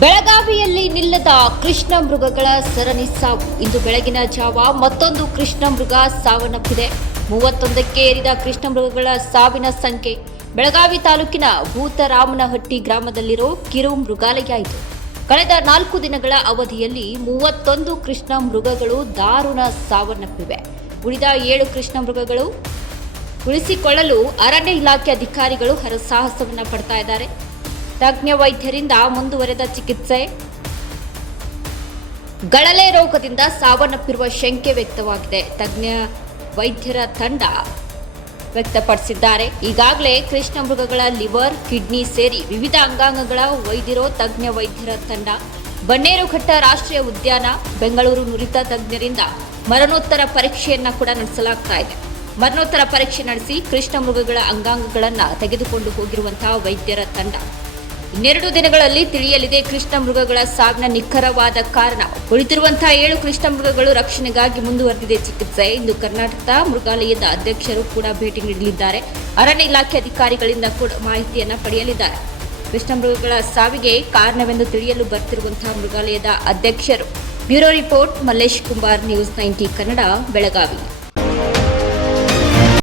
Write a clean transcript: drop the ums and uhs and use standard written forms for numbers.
ಬೆಳಗಾವಿಯಲ್ಲಿ ನಿಲ್ಲದ ಕೃಷ್ಣ ಮೃಗಗಳ ಸರಣಿ ಸಾವು. ಇಂದು ಬೆಳಗಿನ ಜಾವ ಮತ್ತೊಂದು ಕೃಷ್ಣ ಮೃಗ ಸಾವನ್ನಪ್ಪಿದೆ. 31ಕ್ಕೆ ಏರಿದ ಕೃಷ್ಣ ಮೃಗಗಳ ಸಾವಿನ ಸಂಖ್ಯೆ. ಬೆಳಗಾವಿ ತಾಲೂಕಿನ ಭೂತರಾಮನಹಟ್ಟಿ ಗ್ರಾಮದಲ್ಲಿರೋ ಕಿರು ಮೃಗಾಲಯ ಇದು. ಕಳೆದ 4 ದಿನಗಳ ಅವಧಿಯಲ್ಲಿ 31 ಕೃಷ್ಣ ಮೃಗಗಳು ದಾರುಣ ಸಾವನ್ನಪ್ಪಿವೆ. ಉಳಿದ 7 ಕೃಷ್ಣ ಮೃಗಗಳು ಉಳಿಸಿಕೊಳ್ಳಲು ಅರಣ್ಯ ಇಲಾಖೆ ಅಧಿಕಾರಿಗಳು ಹರಸಾಹಸವನ್ನ ಪಡ್ತಾ ಇದ್ದಾರೆ. ತಜ್ಞ ವೈದ್ಯರಿಂದ ಮುಂದುವರೆದ ಚಿಕಿತ್ಸೆ. ಗಳಲೆ ರೋಗದಿಂದ ಸಾವನ್ನಪ್ಪಿರುವ ಶಂಕೆ ವ್ಯಕ್ತವಾಗಿದೆ. ತಜ್ಞ ವೈದ್ಯರ ತಂಡ ವ್ಯಕ್ತಪಡಿಸಿದ್ದಾರೆ. ಈಗಾಗಲೇ ಕೃಷ್ಣ ಮೃಗಗಳ ಲಿವರ್, ಕಿಡ್ನಿ ಸೇರಿ ವಿವಿಧ ಅಂಗಾಂಗಗಳ ವೈದ್ಯರೋ ತಜ್ಞ ವೈದ್ಯರ ತಂಡ ಬನ್ನೇರುಘಟ್ಟ ರಾಷ್ಟ್ರೀಯ ಉದ್ಯಾನ, ಬೆಂಗಳೂರು ನುರಿತ ತಜ್ಞರಿಂದ ಮರಣೋತ್ತರ ಪರೀಕ್ಷೆಯನ್ನ ಕೂಡ ನಡೆಸಲಾಗ್ತಾ ಇದೆ. ಮರಣೋತ್ತರ ಪರೀಕ್ಷೆ ನಡೆಸಿ ಕೃಷ್ಣ ಮೃಗಗಳ ಅಂಗಾಂಗಗಳನ್ನು ತೆಗೆದುಕೊಂಡು ಹೋಗಿರುವಂತಹ ವೈದ್ಯರ ತಂಡ 2 ದಿನಗಳಲ್ಲಿ ತಿಳಿಯಲಿದೆ ಕೃಷ್ಣ ಮೃಗಗಳ ಸಾವಿನ ನಿಖರವಾದ ಕಾರಣ. ಉಳಿದಿರುವಂತಹ 7 ಕೃಷ್ಣ ಮೃಗಗಳು ರಕ್ಷಣೆಗಾಗಿ ಮುಂದುವರೆದಿದೆ ಚಿಕಿತ್ಸೆ. ಇಂದು ಕರ್ನಾಟಕ ಮೃಗಾಲಯದ ಅಧ್ಯಕ್ಷರು ಕೂಡ ಭೇಟಿ ನೀಡಲಿದ್ದಾರೆ. ಅರಣ್ಯ ಇಲಾಖೆ ಅಧಿಕಾರಿಗಳಿಂದ ಕೂಡ ಮಾಹಿತಿಯನ್ನ ಪಡೆಯಲಿದ್ದಾರೆ. ಕೃಷ್ಣ ಮೃಗಗಳ ಸಾವಿಗೆ ಕಾರಣವೆಂದು ತಿಳಿಯಲು ಬರ್ತಿರುವಂತಹ ಮೃಗಾಲಯದ ಅಧ್ಯಕ್ಷರು. Bureau report, Mallesh Kumbar, news 90 Kannada, Belagavi.